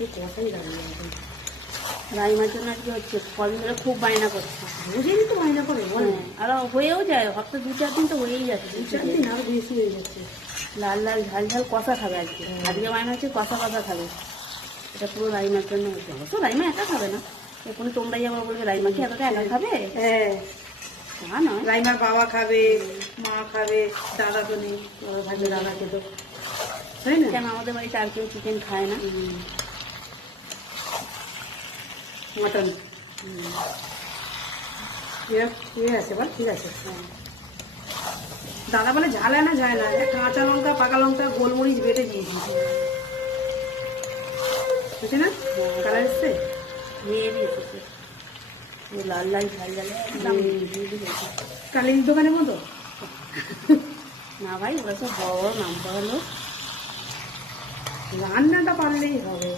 সে কষাই দাঁড়িয়ে এখন রাইমার জন্য আজকে হচ্ছে কদিন ধরে খুব বায়না করছে। বুঝেনি তো মাইনা করে বলে আর হয়েও যায়, হপ্তাহ 2-4 দিন তো হয়েই যাচ্ছে। 2-4 দিন আরো বেশি হয়ে যাচ্ছে। লাল লাল ঝাল ঝাল কষা খাবে আজকে। আজকে বায়না হচ্ছে কষা কষা খাবে। এটা পুরো রাইমার জন্য হচ্ছে। অবশ্য রাইমা একা খাবে না, এখনই তোমরাই আবার বলবে রাইমা কি এতটা একা খাবে। হ্যাঁ, তা নয়, রাইমার বাবা খাবে, মা খাবে, দাদা তো নেই, দাদা থাকলে দাদা খেত, তাই না? কেন আমাদের বাড়িতে আর কেউ চিকেন খায় না। মটন ঠিক আছে বল, ঠিক আছে। দাদা বলে ঝাল আনা যায় না, কাঁচা লঙ্কা, পাকা লঙ্কা, গোলমরিচ বেটে দিয়ে দিয়েছে, বুঝছে না? কালার এসছে, মেয়েরই এসেছে লাল লাল ঝাল ঝাল একদম কালির দোকানের মতো। না ভাই, ওরা সব বড় বড় নাম করা লোক। রান্নাটা পারলেই হবে।